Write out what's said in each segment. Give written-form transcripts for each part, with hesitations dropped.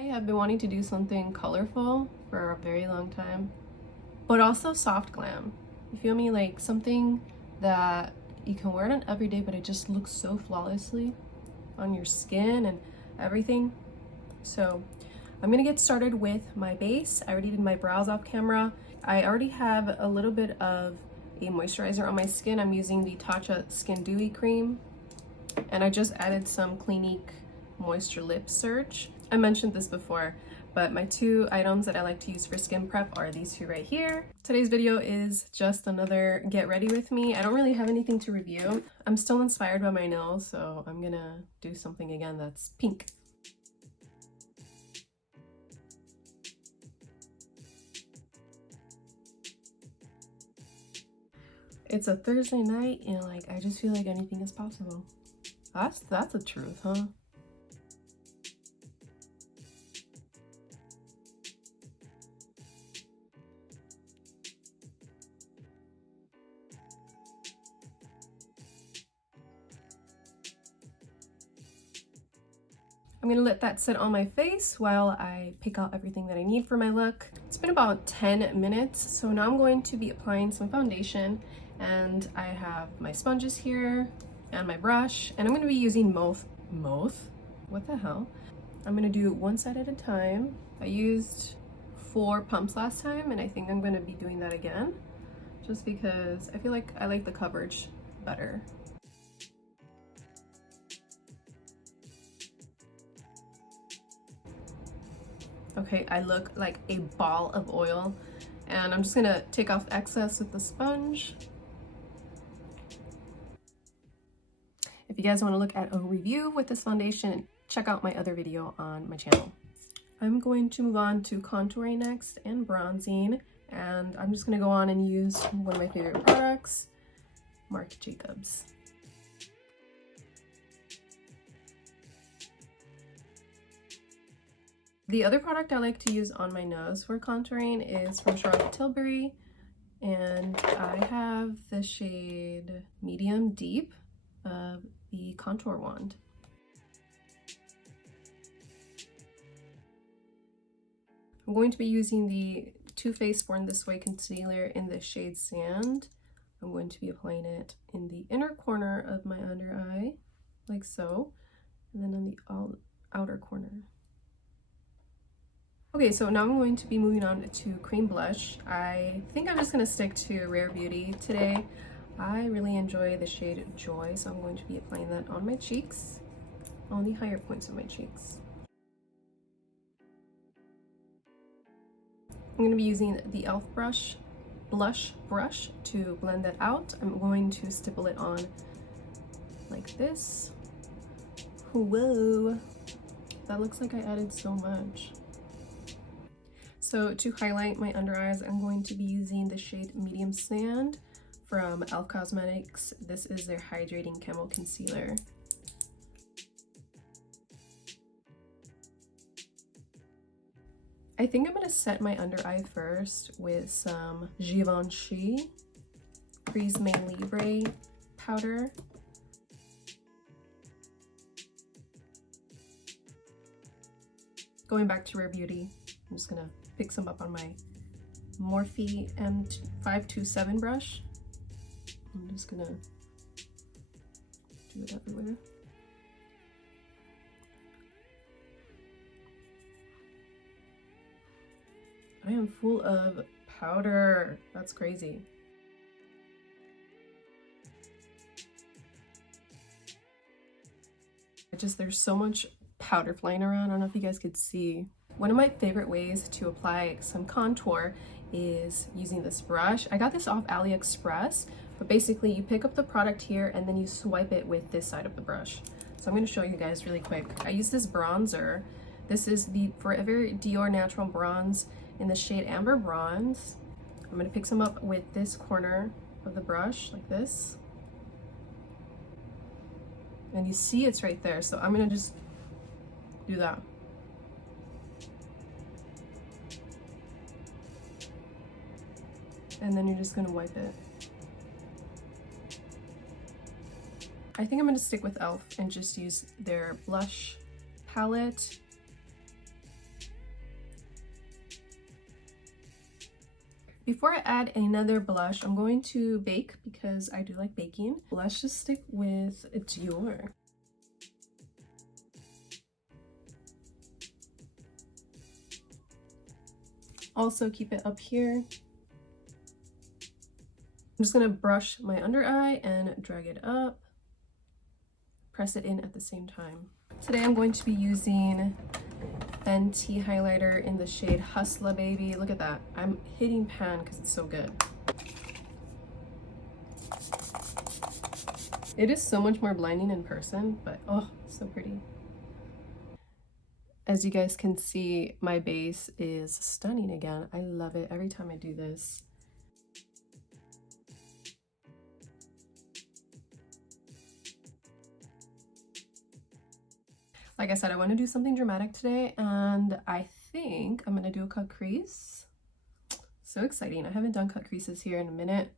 I have been wanting to do something colorful for a very long time, but also soft glam. You feel me? Like something that you can wear it on every day, but it just looks so flawlessly on your skin and everything. So I'm gonna get started with my base. I already did my brows off camera. I already have a little bit of a moisturizer on my skin. I'm using the Tatcha Skin Dewy Cream, and I just added some Clinique Moisture Lip Search. I mentioned this before, but my two items that I like to use for skin prep are these two right here. Today's video is just another get ready with me. I don't really have anything to review. I'm still inspired by my nails, so I'm gonna do something again that's pink. It's a Thursday night and like I just feel like anything is possible. That's the truth, huh? I'm gonna let that sit on my face while I pick out everything that I need for my look. It's been about 10 minutes, so now I'm going to be applying some foundation, and I have my sponges here and my brush, and I'm gonna be using both. What the hell? I'm gonna do one side at a time. I used 4 pumps last time, and I think I'm gonna be doing that again, just because I feel like I like the coverage better. Okay, I look like a ball of oil, and I'm just gonna take off excess with the sponge. If you guys want to look at a review with this foundation, check out my other video on my channel. I'm going to move on to contouring next and bronzing, and I'm just gonna go on and use one of my favorite products, Marc Jacobs. The other product I like to use on my nose for contouring is from Charlotte Tilbury, and I have the shade Medium Deep of the Contour Wand. I'm going to be using the Too Faced Born This Way concealer in the shade Sand. I'm going to be applying it in the inner corner of my under eye, like so, and then on the outer corner. Okay, so now I'm going to be moving on to cream blush. I think I'm just going to stick to Rare Beauty today. I really enjoy the shade Joy, so I'm going to be applying that on my cheeks, on the higher points of my cheeks. I'm going to be using the e.l.f. blush brush to blend that out. I'm going to stipple it on like this. Whoa, that looks like I added so much. So to highlight my under eyes, I'm going to be using the shade Medium Sand from e.l.f. Cosmetics. This is their Hydrating Camo Concealer. I think I'm going to set my under eye first with some Givenchy Crease Main Libre powder. Going back to Rare Beauty, I'm just going to pick some up on my Morphe M527 brush. I'm just gonna do it everywhere. I am full of powder. That's crazy. There's so much powder flying around. I don't know if you guys could see. One of my favorite ways to apply some contour is using this brush. I got this off AliExpress, but basically you pick up the product here and then you swipe it with this side of the brush. So I'm going to show you guys really quick. I use this bronzer. This is the Forever Dior Natural Bronze in the shade Amber Bronze. I'm going to pick some up with this corner of the brush like this. And you see it's right there, so I'm going to just do that. And then you're just gonna wipe it. I think I'm gonna stick with e.l.f. and just use their blush palette. Before I add another blush, I'm going to bake because I do like baking. Let's just stick with Dior. Also keep it up here. I'm just gonna brush my under eye and drag it up. Press it in at the same time. Today I'm going to be using Fenty highlighter in the shade Hustla Baby. Look at that. I'm hitting pan because it's so good. It is so much more blinding in person, but oh, so pretty. As you guys can see, my base is stunning again. I love it every time I do this. Like I said, I want to do something dramatic today, and I think I'm going to do a cut crease. So exciting. I haven't done cut creases here in a minute.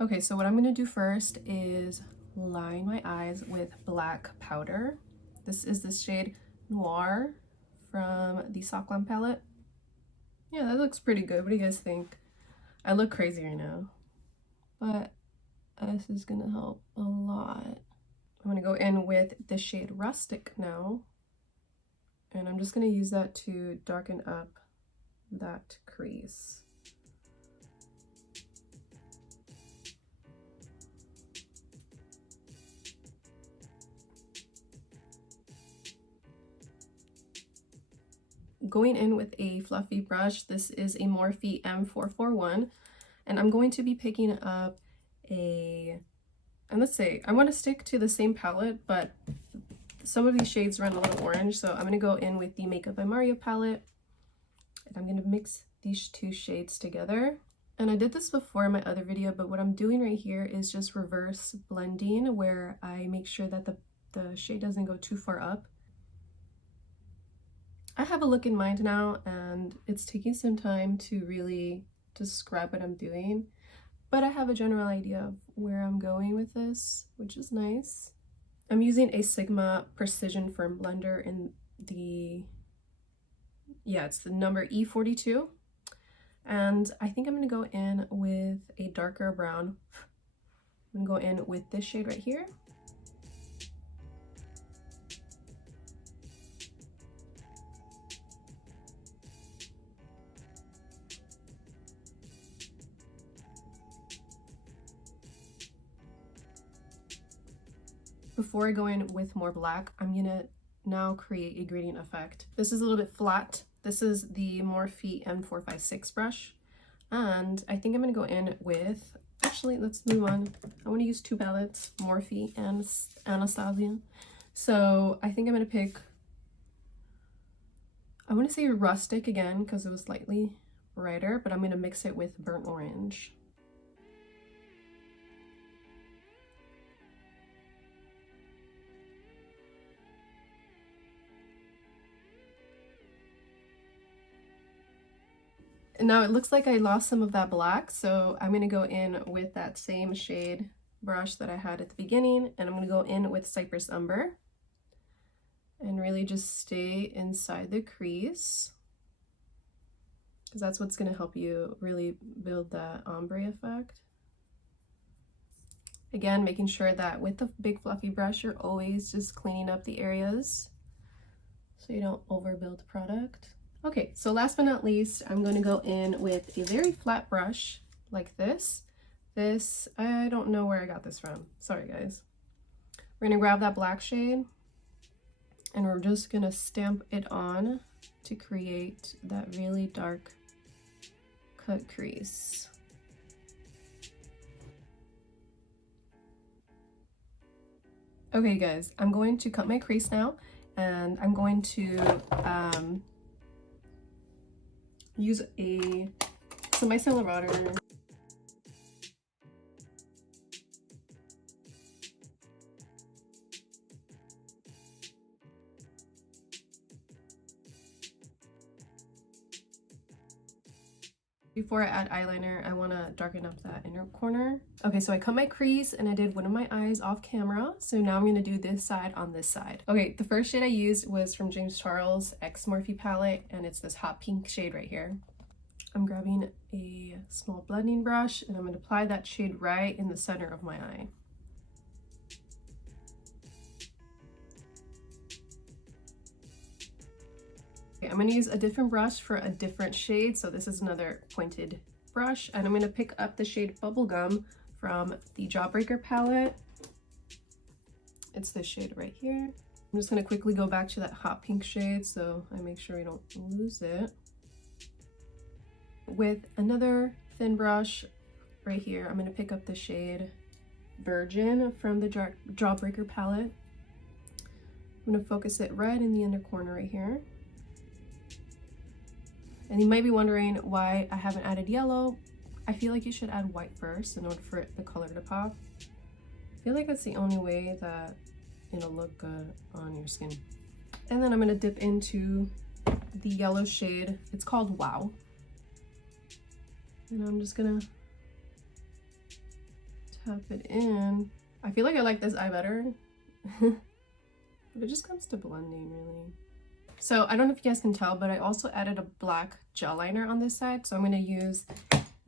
Okay, so what I'm going to do first is line my eyes with black powder. This is the shade Noir from the Soft Glam palette. Yeah, that looks pretty good. What do you guys think? I look crazy right now, but this is going to help a lot. I'm going to go in with the shade Rustic now. And I'm just going to use that to darken up that crease. Going in with a fluffy brush, this is a Morphe M441. And I'm going to be picking up and let's say, I want to stick to the same palette, but some of these shades run a little orange, so I'm going to go in with the Makeup by Mario palette, and I'm going to mix these two shades together. And I did this before in my other video, but what I'm doing right here is just reverse blending, where I make sure that the shade doesn't go too far up. I have a look in mind now, and it's taking some time to really describe what I'm doing, but I have a general idea of where I'm going with this, which is nice. I'm using a Sigma Precision Firm Blender in it's the number E42. And I think I'm going to go in with a darker brown. I'm going to go in with this shade right here. Before I go in with more black, I'm gonna now create a gradient effect. This is a little bit flat. This is the Morphe M456 brush. And I think I'm gonna go in with, actually, let's move on. I wanna use two palettes, Morphe and Anastasia. So I think I'm gonna pick, I wanna say Rustic again, because it was slightly brighter, but I'm gonna mix it with Burnt Orange. Now it looks like I lost some of that black, so I'm going to go in with that same shade brush that I had at the beginning, and I'm going to go in with Cypress Umber and really just stay inside the crease, because that's what's going to help you really build that ombre effect. Again, making sure that with the big fluffy brush, you're always just cleaning up the areas so you don't overbuild the product. Okay, so last but not least, I'm going to go in with a very flat brush like this. This, I don't know where I got this from. Sorry, guys. We're going to grab that black shade, and we're just going to stamp it on to create that really dark cut crease. Okay, guys, I'm going to cut my crease now, and I'm going to use some micellar water. Before I add eyeliner, I want to darken up that inner corner. Okay, so I cut my crease and I did one of my eyes off camera. So now I'm going to do this side on this side. Okay, the first shade I used was from James Charles X Morphe palette, and it's this hot pink shade right here. I'm grabbing a small blending brush and I'm going to apply that shade right in the center of my eye. Okay, I'm going to use a different brush for a different shade. So this is another pointed brush, and I'm going to pick up the shade Bubblegum from the Jawbreaker palette. It's this shade right here. I'm just going to quickly go back to that hot pink shade so I make sure I don't lose it. With another thin brush right here, I'm going to pick up the shade Virgin from the Jawbreaker palette. I'm going to focus it right in the inner corner right here. And you might be wondering why I haven't added yellow. I feel like you should add white first in order for the color to pop. I feel like that's the only way that it'll look good on your skin. And then I'm going to dip into the yellow shade. It's called Wow. And I'm just gonna tap it in. I feel like I like this eye better, but it just comes to blending really. So I don't know if you guys can tell, but I also added a black gel liner on this side. So I'm gonna use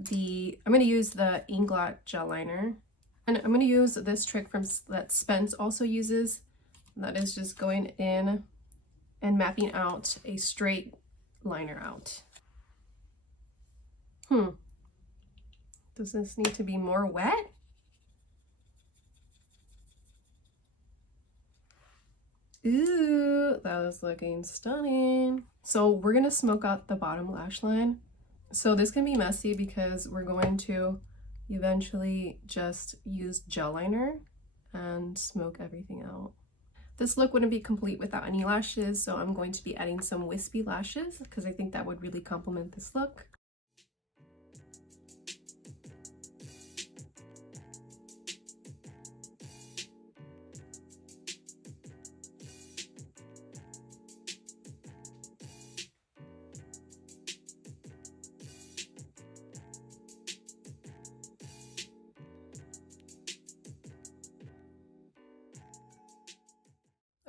the Inglot gel liner, and I'm gonna use this trick that Spence also uses. That is just going in and mapping out a straight liner out. Does this need to be more wet? Ooh, that was looking stunning. So we're gonna smoke out the bottom lash line. So this can be messy because we're going to eventually just use gel liner and smoke everything out. This look wouldn't be complete without any lashes, so I'm going to be adding some wispy lashes because I think that would really complement this look.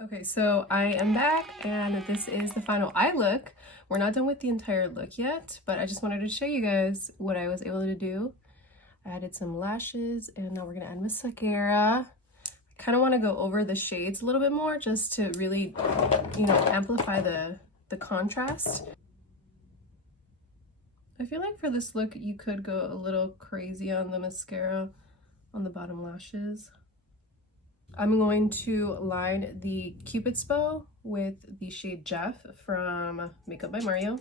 Okay, so I am back and this is the final eye look. We're not done with the entire look yet, but I just wanted to show you guys what I was able to do. I added some lashes and now we're gonna add mascara. I kind of want to go over the shades a little bit more just to really, you know, amplify the contrast. I feel like for this look, you could go a little crazy on the mascara on the bottom lashes. I'm going to line the Cupid's bow with the shade Jeff from Makeup by Mario.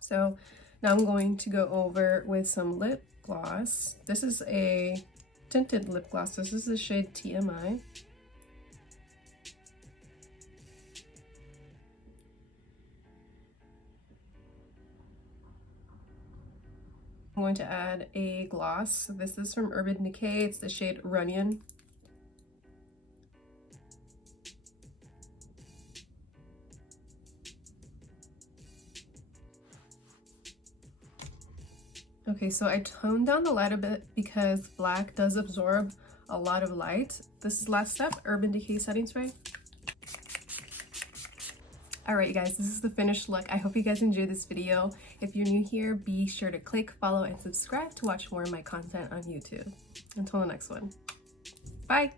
So now I'm going to go over with some lip gloss. This is a tinted lip gloss. This is the shade TMI. I'm going to add a gloss. This is from Urban Decay. It's the shade Runyon. Okay, so I toned down the light a bit because black does absorb a lot of light. This is last step, Urban Decay setting spray. All right, you guys, this is the finished look. I hope you guys enjoyed this video. If you're new here, be sure to click, follow, and subscribe to watch more of my content on YouTube. Until the next one, bye.